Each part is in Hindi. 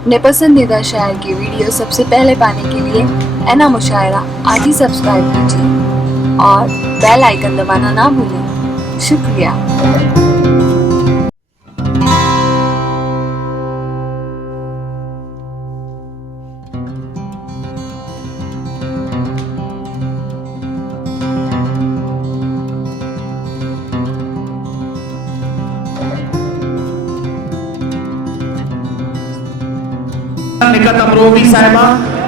अपने पसंदीदा शायर की वीडियो सबसे पहले पाने के लिए एना मुशायरा आज ही सब्सक्राइब कीजिए और बेल आइकन दबाना ना भूलें। शुक्रिया। निकट अमरोही साहिबा,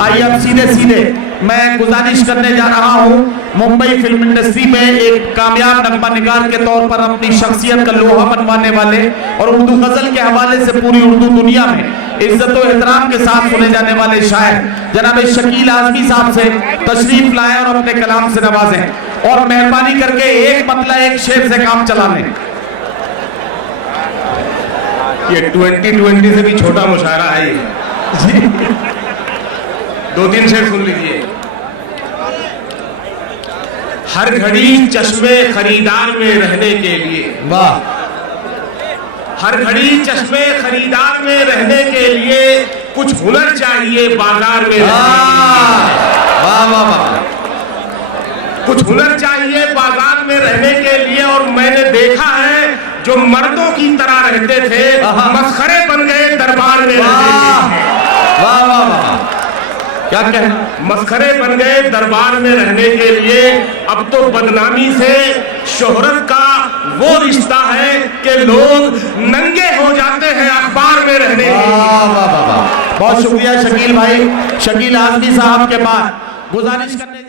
आइए अब सीधे मैं गुजारिश करने जा रहा हूँ। मुंबई फिल्म इंडस्ट्री में एक कामयाब नगमा निगार के तौर पर अपनी शख्सियत का लोहा मनवाने वाले और उर्दू गजल के हवाले से पूरी उर्दू दुनिया में इज्जत और एहतराम के साथ सुने जाने वाले शायर जनाब शकील आजमी साहब से तशरीफ लाएं और अपने कलाम से नवाजें और मेहरबानी करके एक मतला एक शेर से काम चला लें। ये 2020 से भी छोटा मुशायरा है ये। दो तीन शेर सुन लीजिए। हर घड़ी चश्मे खरीदार में रहने के लिए, वाह, हर घड़ी चश्मे खरीदार में रहने के लिए कुछ हुनर चाहिए बाजार में। वाह वाह वाह, कुछ हुनर चाहिए बाजार में रहने के लिए। और मैंने देखा है जो मर्दों की तरह रहते थे मस्खरे बन गए दरबार में। वाह वाह वाह, क्या कहें, मस्खरे बन गए दरबार में रहने के लिए। अब तो बदनामी से शोहरत का वो रिश्ता है कि लोग नंगे हो जाते हैं अखबार में रहने के लिए। वाह वाह वाह, बहुत शुक्रिया शकील भाई। शकील आजमी साहब के बाद गुजारिश करने